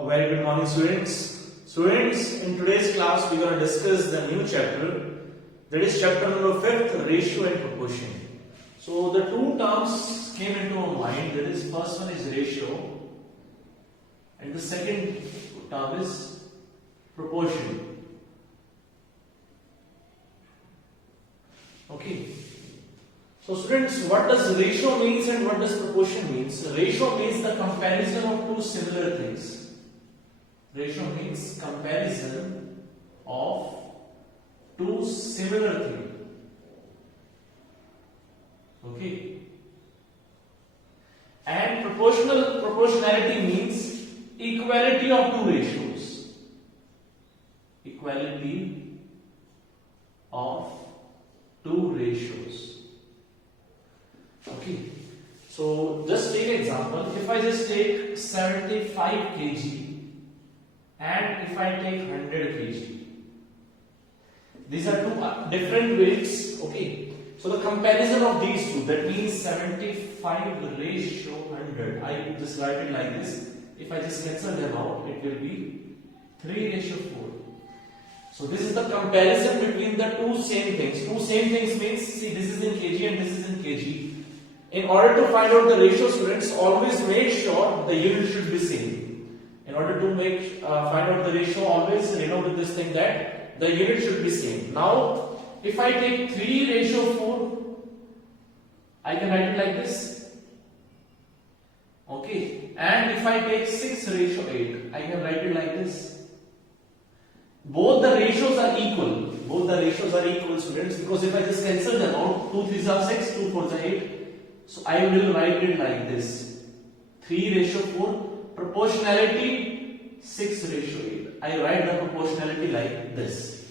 A very good morning, students. Students, in today's class we are going to discuss the new chapter, that is chapter number 5th, ratio and proportion. So the two terms came into our mind, that is first one is ratio and the second term is proportion. Okay. So students, what does ratio means and what does proportion means? Ratio means the comparison of two similar things. Ratio means comparison of two similar things. Okay. And proportionality means equality of two ratios. Equality of two ratios. Okay. So just take an example. If I just take 75 kg and if I take 100 kg, these are two different weights. Okay. So the comparison of these two, that means 75 ratio 100. I just write it like this. If I just cancel them out, it will be 3 ratio 4. So this is the comparison between the two same things. Two same things means, see, this is in kg and this is in kg. In order to find out the ratio, students, always make sure the unit should be same. In order to find out the ratio, always with this thing that the unit should be same. Now, if I take 3 ratio 4, I can write it like this. Okay. And if I take 6 ratio 8, I can write it like this. Both the ratios are equal. Both the ratios are equal, students, because if I just cancel them out, 2 3s are 6, 2 4s are 8. So I will write it like this. 3 ratio 4, proportionality 6 ratio 8. I write the proportionality like this.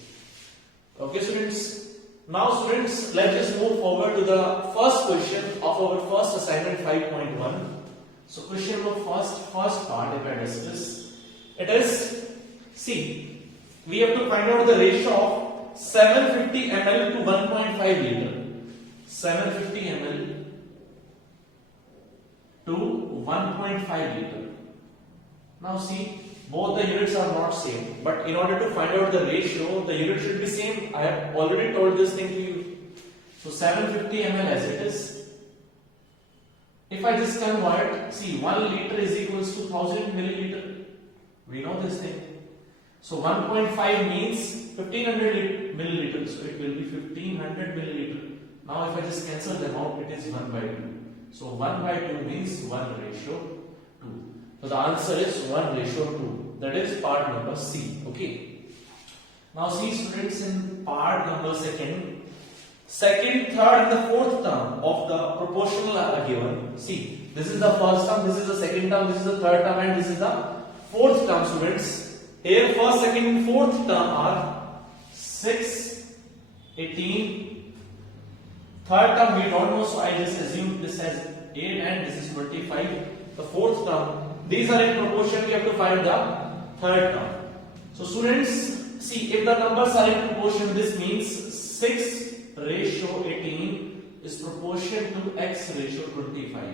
Okay, students. Now, students, let's just move forward to the first question of our first assignment 5.1. So, question number first part, if I discuss, it is, see, we have to find out the ratio of 750 ml to 1.5 liter. 750 ml to 1.5 liter. Now see, both the units are not same, but in order to find out the ratio, the unit should be same. I have already told this thing to you. So 750 ml as it is. If I just convert, see, 1 liter is equals to 1000 milliliter. We know this thing. So 1.5 means 1500 milliliter. So it will be 1500 milliliter. Now if I just cancel them out, it is 1 by 2. So 1 by 2 means 1 ratio 2. So the answer is 1 ratio 2. That is part number C. Okay. Now see, students, in part number second, third and the fourth term of the proportional are given. See, this is the first term, this is the second term, this is the third term, and this is the fourth term, students. Here first, second and fourth term are 6, 18. Third term we don't know, so I just assume this as 8 and this is 25. The fourth term, these are in proportion, we have to find the third term. So students, see, if the numbers are in proportion, this means 6 ratio 18 is proportion to x ratio 25.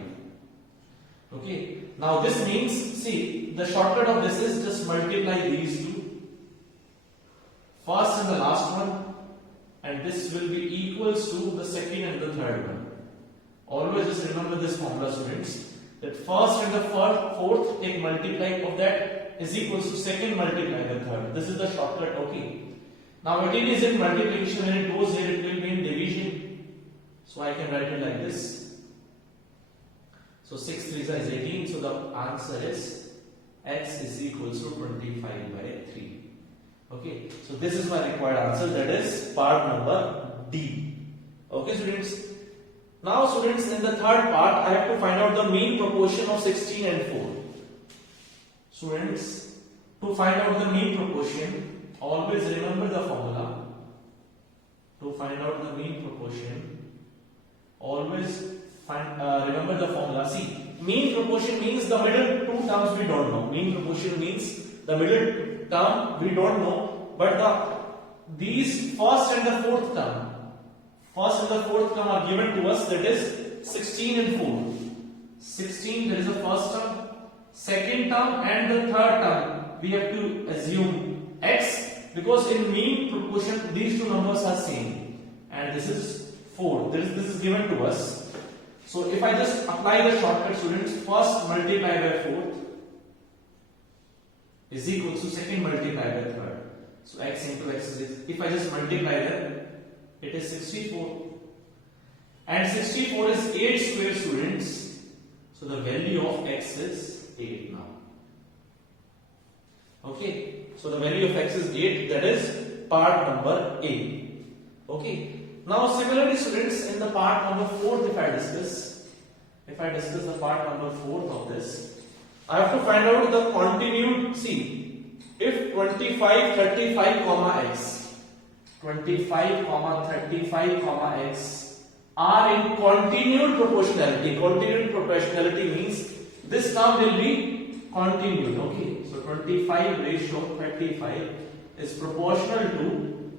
Okay. Now this means, see, the shortcut of this is just multiply these two, first and the last one, and this will be equals to the second and the third one. Always just remember this formula, students, that first and the fourth, take multiply of that is equals to second multiply the third. This is the shortcut. Okay. Now 18 is in multiplication, when it goes here it will be in division. So I can write it like this. So 6 3s is 18. So the answer is x is equals to 25 by 3. Okay. So this is my required answer. That is part number D. Okay, students. Now, students, in the third part, I have to find out the mean proportion of 16 and 4. Students, to find out the mean proportion, always remember the formula. To find out the mean proportion, always remember the formula. See, mean proportion means the middle two terms we don't know. Mean proportion means the middle term we don't know, but these first and the fourth term are given to us, that is 16 and 4. 16, that is the first term, second term and the third term we have to assume x, because in mean proportion these two numbers are same, and this is 4. This is given to us. So if I just apply the shortcut, students, first multiply by fourth is equal to second multiply by third. So x into x is, if I just multiply them, it is 64. And 64 is 8 square, students. So the value of x is 8 now. Okay. So the value of x is 8. That is part number A. Okay. Now similarly, students, in the part number 4, if I discuss the part number 4 of this, I have to find out the continued. See, if 25, 35, x, 25, 35, x are in continued proportionality. Continued proportionality means this term will be continued. Okay, so 25 ratio 35 is proportional to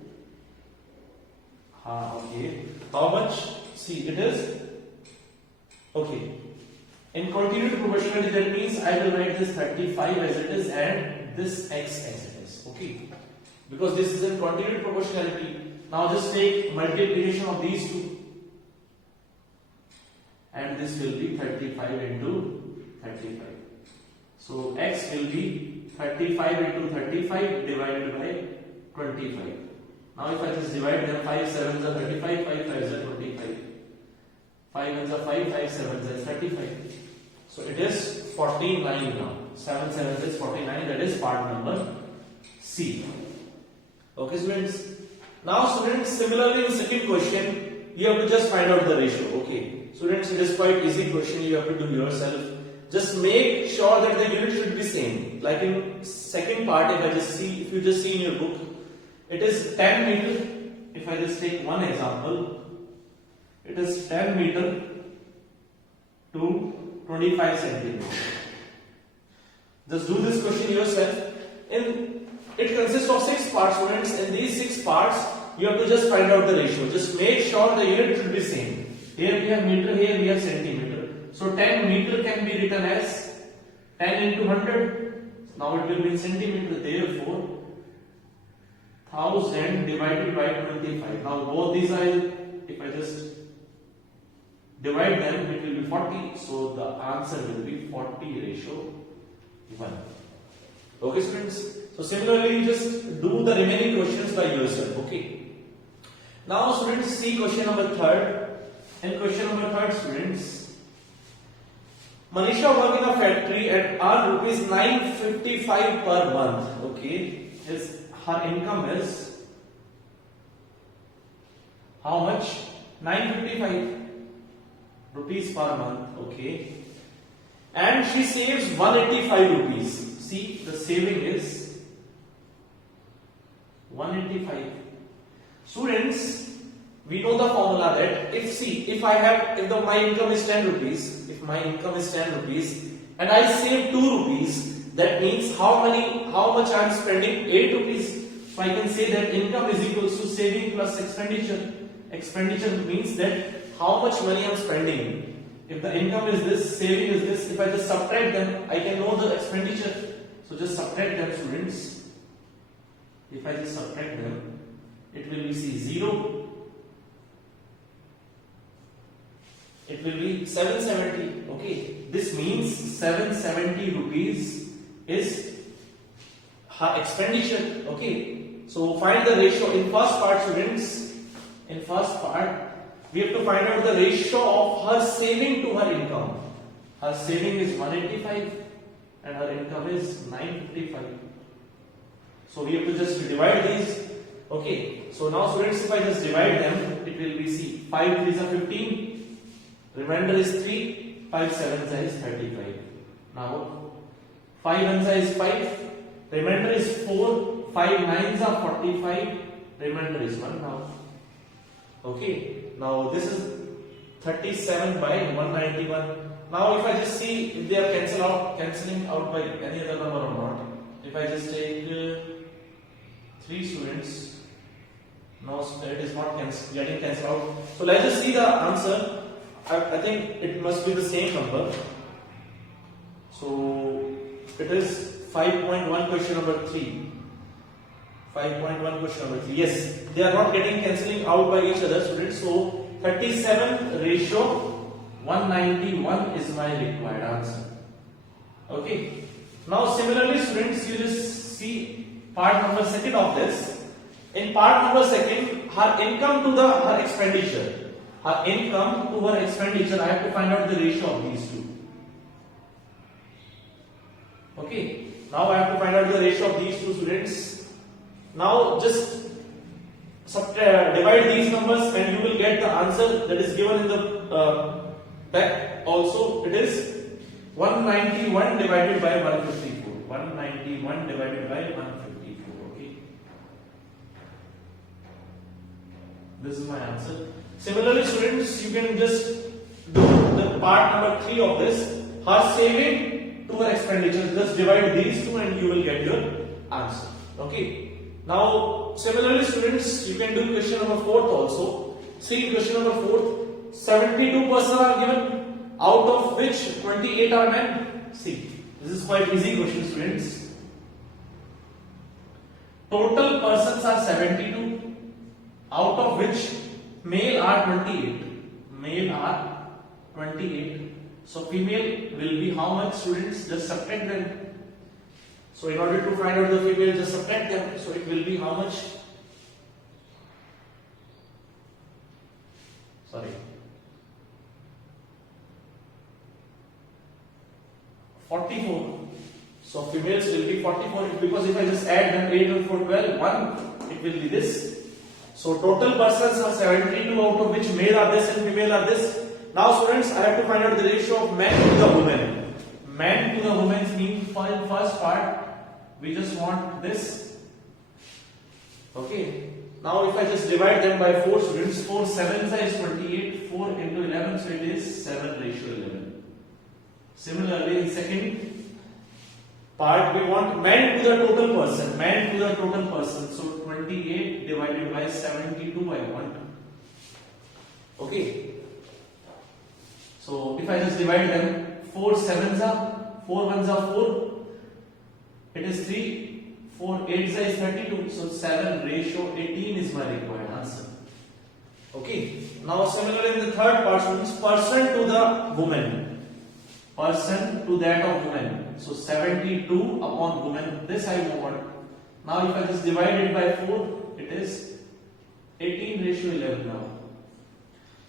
how much? See, it is okay. In continued proportionality, that means I will write this 35 as it is and this x as it is. Okay, because this is in continued proportionality. Now just take multiplication of these two, and this will be 35 into 35. So x will be 35 into 35 divided by 25. Now if I just divide them, 5 7s are 35, 5 5s are 25. 5 1s are 5, 5 7s are 35. So it is 49 now. 7 7s is 49. That is part number C. Okay, students. Now, students, similarly in second question, you have to just find out the ratio. Okay, students, it is quite easy question. You have to do yourself. Just make sure that the unit should be same. Like in second part, if you just see in your book, it is 10 meter. If I just take one example, it is 10 meter to 25 centimeter. Just do this question yourself. It consists of 6 parts, students. In these 6 parts, you have to just find out the ratio. Just make sure the unit should be same. Here we have meter, here we have centimeter. So 10 meter can be written as 10 into 100. Now it will be in centimeter. Therefore, 1000 divided by 25. Now both these are, if I just divide them, it will be 40. So the answer will be 40 ratio 1. Okay, students. So similarly, just do the remaining questions by yourself. Okay. Now, students, see question number 3. In question number 3, students, Manisha work in a factory and earn rupees 955 per month. Okay, her income is how much? 955 rupees per month. Okay, and she saves 185 rupees. See, the saving is 185. Students, we know the formula that if my income is 10 rupees, and I save 2 rupees, that means how much I am spending? 8 rupees. So I can say that income is equals to saving plus expenditure. Expenditure means that how much money I am spending. If the income is this, saving is this, if I just subtract them, I can know the expenditure. So just subtract them, students. If I just subtract them, it will be 0. It will be 770. Okay, this means 770 rupees is her expenditure. Okay, so find the ratio in first part, students. In first part, we have to find out the ratio of her saving to her income. Her saving is 185 and her income is 955. So we have to just divide these. Okay, so now, students, if I just divide them, it will be 5 3s are 15. Remainder is 3, 5 7s is 35. Now 5 1s is 5, remainder is 4, 5 9s are 45, remainder is 1 now. Okay, now this is 37 by 191. Now if I just see if they are cancelling out by any other number or not. If I just take 3 students, no, it is not getting cancelled out. So let's just see the answer. I think it must be the same number. So it is 5.1 question number 3. 5.1 question number 3. Yes, they are not getting cancelling out by each other, students. So 37 ratio 191 is my required answer. Okay. Now similarly, students, you just see part number second of this. In part number second, her income to her expenditure. Her income to her expenditure, I have to find out the ratio of these two. Okay. Now I have to find out the ratio of these two, students. Now just divide these numbers and you will get the answer that is given in the back also. It is 191 divided by 154. 191 divided by 154. Okay. This is my answer. Similarly, students, you can just do the part number 3 of this. Her saving to her expenditure. Just divide these two and you will get your answer. Okay. Now, similarly, students, you can do question number 4 also. See, question number 4, 72 persons are given, out of which 28 are men. See, this is quite easy question, students. Total persons are 72, out of which male are 28. Male are 28. So female will be how much, students? Just subtract them. So in order to find out the female, just subtract them. So it will be how much? Sorry. 44. So females will be 44 because if I just add them 8 and 4, 12, 1, it will be this. So total persons are 72, out of which male are this and female are this. Now students, I have to find out the ratio of men to the women. Men to the women means for the first part, we just want this. Okay. Now if I just divide them by 4, students, 4 7 is 28, 4 into 11, so it is 7 ratio 11. Similarly, in second part, we want men to the total person. Men to the total person. So 28 divided by 72 I want. Okay. So if I just divide them, 4 7s are 4 1s are 4. It is 3, 4 8s is 32. So 7 ratio 18 is my required answer. Okay. Now similarly in the third part, students, person to the woman. Person to that of woman. So 72 upon woman. This I want. Now if I just divide it by 4, it is 18 ratio 11 now.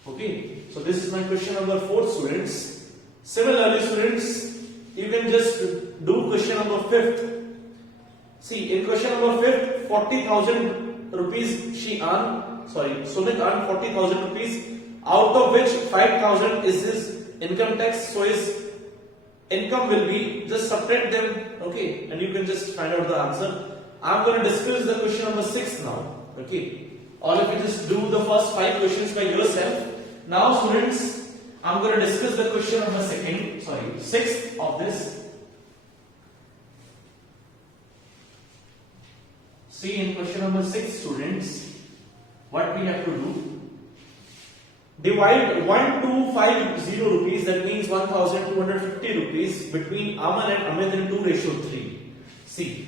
Okay. So this is my question number 4, students. Similarly, students, you can just do question number 5th. See, in question number 5th, 40,000 rupees she earned. Sorry, Sumit earned 40,000 rupees, out of which 5,000 is his income tax. So his income will be, just subtract them, okay, and you can just find out the answer. I'm going to discuss the question number 6 now. Okay, all of you just do the first 5 questions by yourself. Now, students, I'm going to discuss the question number 6th of this. See, in question number 6, students, what we have to do? Divide 1250 rupees, that means 1250 rupees, between Aman and Amit in 2 ratio 3. See,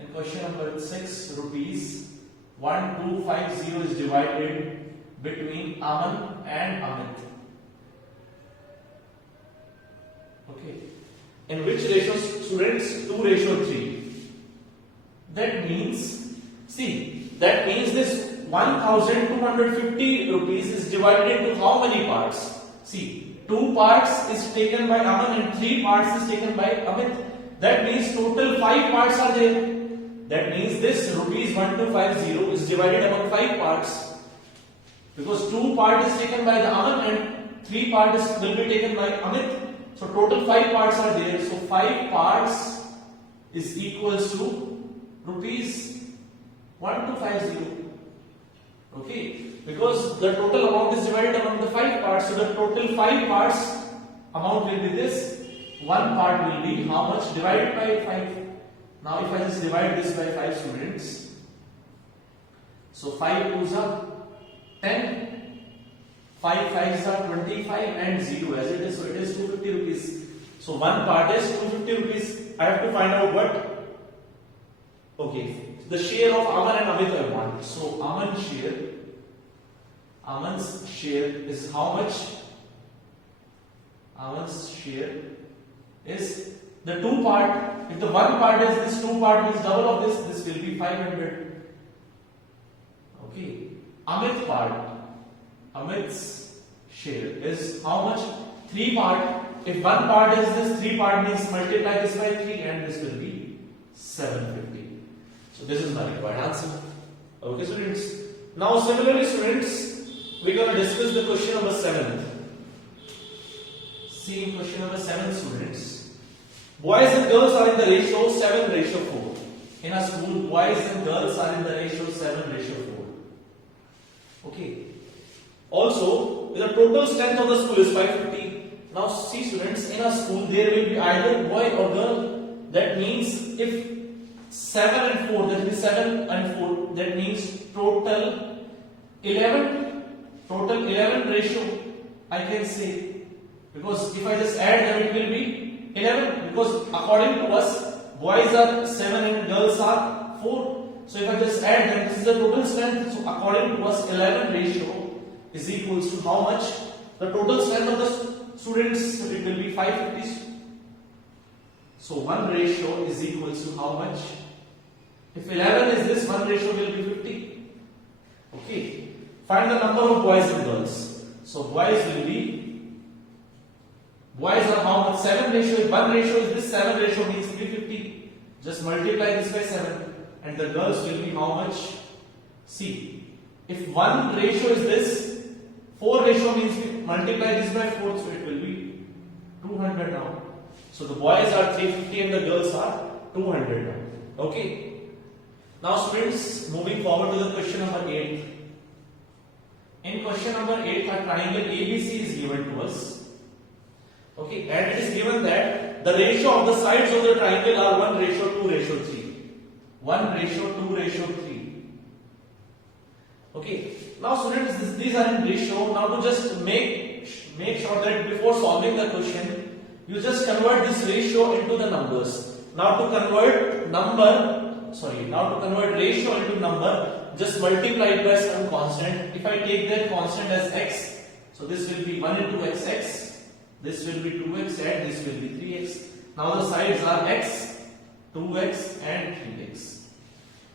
in question number 6, rupees 1250 is divided between Aman and Amit. Okay. In which ratio, students? 2 ratio 3. That means, see, that means this 1250 rupees is divided into how many parts? See, 2 parts is taken by Aman and 3 parts is taken by Amit. That means total 5 parts are there. That means this rupees 1250 is divided among 5 parts. Because 2 part is taken by the Aman and 3 parts will be taken by Amit. So total 5 parts are there. So 5 parts is equals to rupees 1250. Okay, because the total amount is divided among the 5 parts, so the total 5 parts amount will be this. 1 part will be how much? Divided by 5. Now if I just divide this by 5, students, so 5 2s are 10, 5 5s are 25 and 0 as it is, so it is 250 rupees. So 1 part is 250 rupees. I have to find out what, okay, the share of Aman and Amit I want. So Aman's share is how much? Aman's share is the two part. If the one part is this, two part means double of this. This will be 500. Okay. Amit's share is how much? 3 part. If one part is this, 3 part means multiply this by 3 and this will be 750. So this is my required answer. Okay, students. Now similarly, students, we're going to discuss the question number 7. See question number 7, students. Boys and girls are in the ratio 7:4. In a school, boys and girls are in the ratio 7:4. Okay. Also, the total strength of the school is 550. Now see students, in a school there will be either boy or girl. That means if 7 and 4, that is 7 and 4, that means total 11 ratio I can say, because if I just add them it will be 11, because according to us boys are 7 and girls are 4. So if I just add them, this is the total strength. So according to us 11 ratio is equals to how much? The total strength of the students, it will be 550. So 1 ratio is equals to how much? If 11 is this, 1 ratio will be 50. Okay. Find the number of boys and girls. So boys are how much? 7 ratio. If 1 ratio is this, 7 ratio means 350. Just multiply this by 7. And the girls will be how much? See, if 1 ratio is this, 4 ratio means we multiply this by 4, so it will be 200 now. So the boys are 350 and the girls are 200 now. Okay. Now students, moving forward to the question number 8. In question number 8, a triangle ABC is given to us. Okay, and it is given that the ratio of the sides of the triangle are 1:2:3. 1:2:3. Okay. Now students, these are in ratio. Now to just make sure that before solving the question, you just convert this ratio into the numbers. Now to convert ratio into number, just multiply it by some constant. If I take that constant as x, so this will be 1 into xx, this will be 2x and this will be 3x. Now the sides are x, 2x and 3x.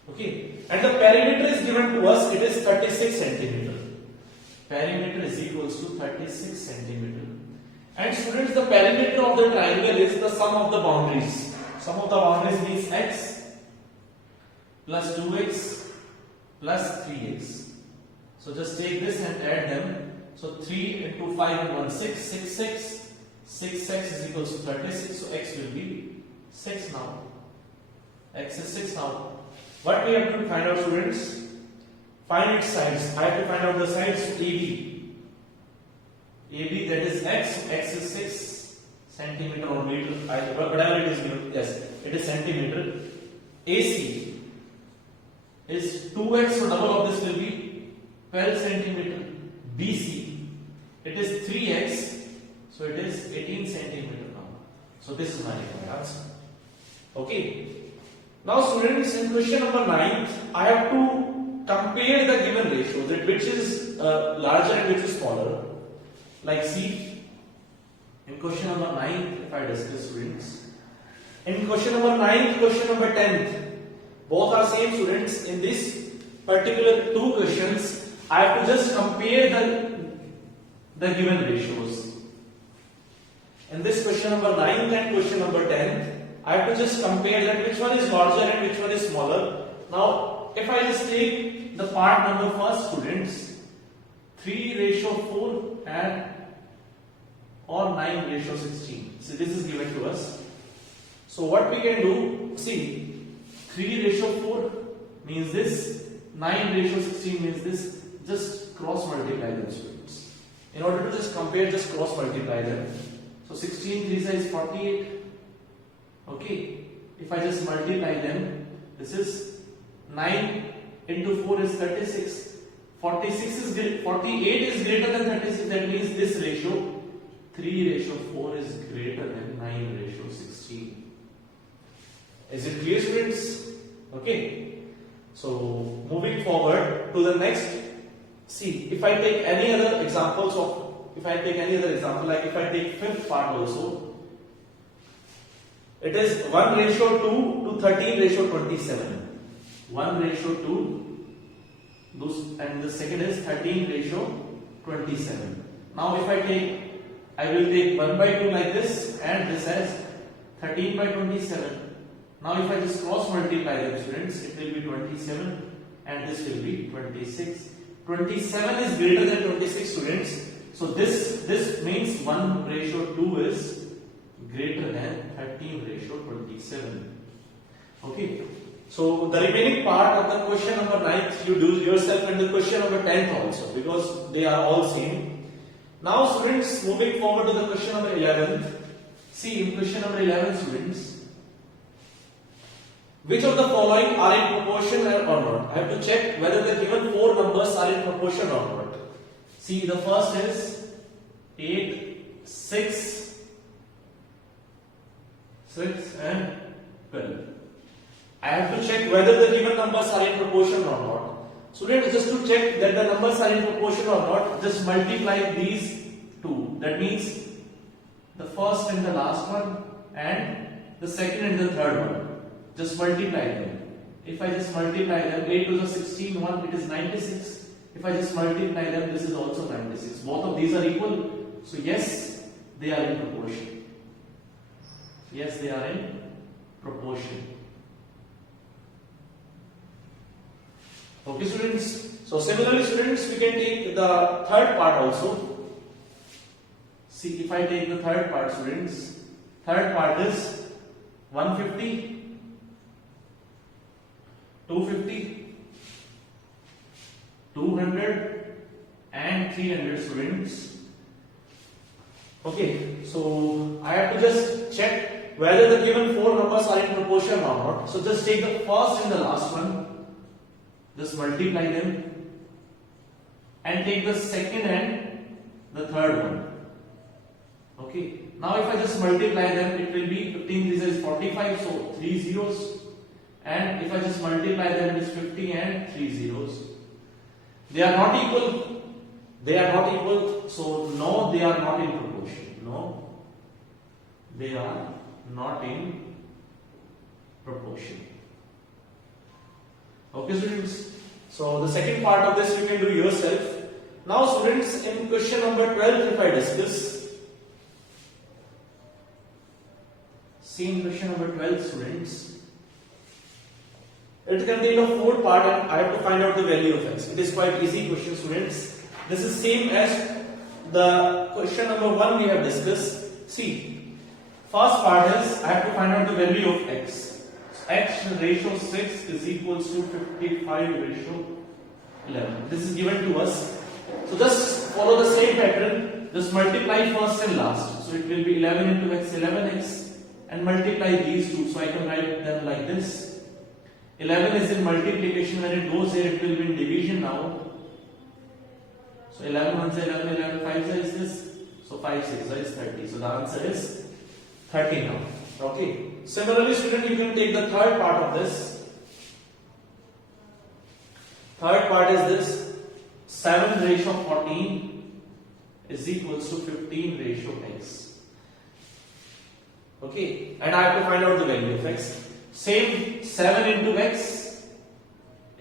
Okay, and the perimeter is given to us, it is 36 centimeter. Perimeter is equals to 36 centimeter. And students, the perimeter of the triangle is the sum of the boundaries. Sum of the boundaries means x plus 2x plus 3x. So just take this and add them. So 3 into 5 and 1, 6, 6, 6. 6x is equals to 36. So x will be 6 now. X is 6 now. What we have to find out, students? Find its sides. I have to find out the sides. AB. AB, that is x. So x is 6 centimeter or meter. Whatever it is given. Yes, it is centimeter. AC is 2x. So double of this will be 12 centimeter. BC, it is 3x. So it is 18 centimeter now. So this is my answer. Okay. Now students, in question number 9, I have to compare the given ratio, that which is larger and which is smaller. Like see, in question number 9, if I discuss, students, in question number 9, question number 10, both are same, students. In this particular two questions, I have to just compare the given ratios. In this question number 9 and question number 10, I have to just compare that which one is larger and which one is smaller. Now, if I just take the part number first, students, 3:4 and or 9:16. See, this is given to us. So what we can do, see, 3:4 means this, 9:16 means this. Just cross multiply them, students. In order to just compare, just cross multiply them. So 16 3 is 48. Okay, if I just multiply them, this is 9 into 4 is 36. 48 is greater than 36. That means this ratio 3:4 is greater than 9:16. Is it clear, students? Okay. So moving forward to the next. See, if I take any other examples of, like if I take fifth part also, it is 1:2 to 13:27. 1:2, and the second is 13:27. Now if I will take 1/2 like this, and this as 13/27. Now if I just cross multiply them, students, it will be 27 and this will be 26. 27 is greater than 26, students. So this means 1:2 is greater than 13:27. Okay. So the remaining part of the question number 9th you do yourself, and the question number 10th also, because they are all same. Now students, moving forward to the question number 11. See, in question number 11, students, which of the following are in proportion or not? I have to check whether the given four numbers are in proportion or not. See, the first is 8, 6, and 12. I have to check whether the given numbers are in proportion or not. Students, just to check that the numbers are in proportion or not, just multiply these two. That means the first and the last one, and the second and the third one. Just multiply them. If I just multiply them, 8 to the 16, 1, it is 96. If I just multiply them, this is also 96. Both of these are equal. So yes, they are in proportion. Yes, they are in proportion. Okay, students. So similarly, students, we can take the third part also. See, if I take the third part, students, third part is 150. 250, 200 and 300, students. Okay, so I have to just check whether the given four numbers are in proportion or not. So just take the first and the last one, just multiply them, and take the second and the third one. Okay, now if I just multiply them, it will be 15 this is 45, so 3 zeros. And if I just multiply them, it is 50 and 3 zeros. They are not equal. They are not equal. So no, they are not in proportion. No, they are not in proportion. Okay, students. So the second part of this you can do yourself. Now, students, in question number 12, if I discuss, see in question number 12, students. It contains a four part, and I have to find out the value of x. It is quite easy question, students. This is same as the question number 1 we have discussed. See, first part is I have to find out the value of x. X ratio 6 is equals to 55 ratio 11. This is given to us. So just follow the same pattern. Just multiply first and last. So it will be 11 into x, 11x, and multiply these two. So I can write them like this. 11 is in multiplication. When it goes here, it will be in division now. So 11 1 is 11, 11 5 is this. So 5 6 is 30. So the answer is 30 now. Okay. Similarly, student, you can take the third part of this. Third part is this. 7 ratio 14 is equals to 15 ratio x. Okay. And I have to find out the value of x. Same, 7 into x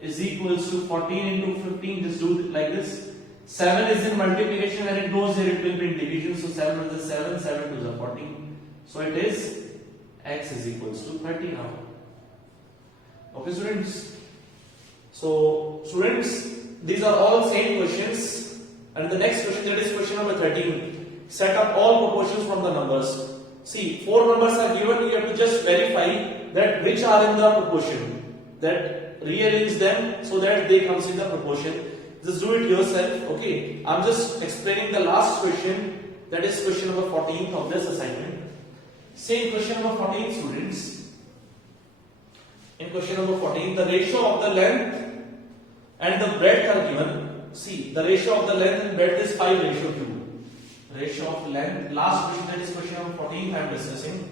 is equals to 14 into 15. Just do it like this. 7 is in multiplication. When it goes here, it will be in division. So 7 is 7, 7 to the 14. So it is x is equals to 30 now. Okay, students. So students, these are all same questions. And the next question, that is question number 13. Set up all proportions from the numbers. See, four numbers are given. You have to just verify that which are in the proportion, that rearrange them so that they comes in the proportion. Just do it yourself. Okay, I'm just explaining the last question, that is question number 14 of this assignment. Same question number 14, students. In question number 14, the ratio of the length and the breadth are given. See, the ratio of the length and breadth is 5 ratio 2. Ratio of length, last question, that is question number 14 I am discussing.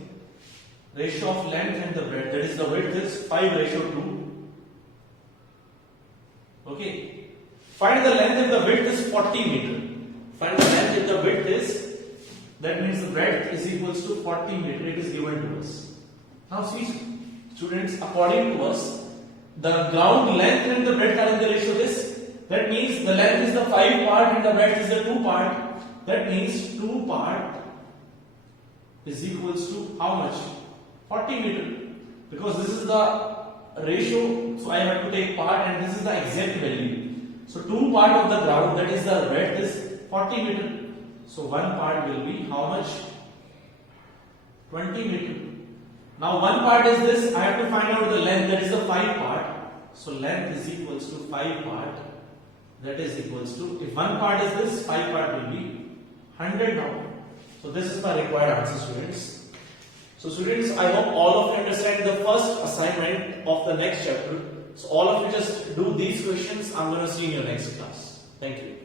ratio of length and the breadth, that is the width is 5:2. Okay. Find the length if the width is 40 meter. Find the length if the width is, that means the breadth is equals to 40 meter. It is given to us. Now see students, according to us, the ground length and the breadth are in the ratio this. That means the length is the 5 part and the breadth is the 2 part. That means 2 part is equals to how much? 40 meter. Because this is the ratio, so I have to take part and this is the exact value. So 2 part of the ground, that is the breadth, is 40 meter. So 1 part will be how much? 20 meter. Now 1 part is this, I have to find out the length, that is the 5 part. So length is equals to 5 part, that is equals to, if 1 part is this, 5 part will be 100 now. So this is my required answer, students. So students, I hope all of you understand the first assignment of the next chapter. So all of you just do these questions. I'm going to see you in your next class. Thank you.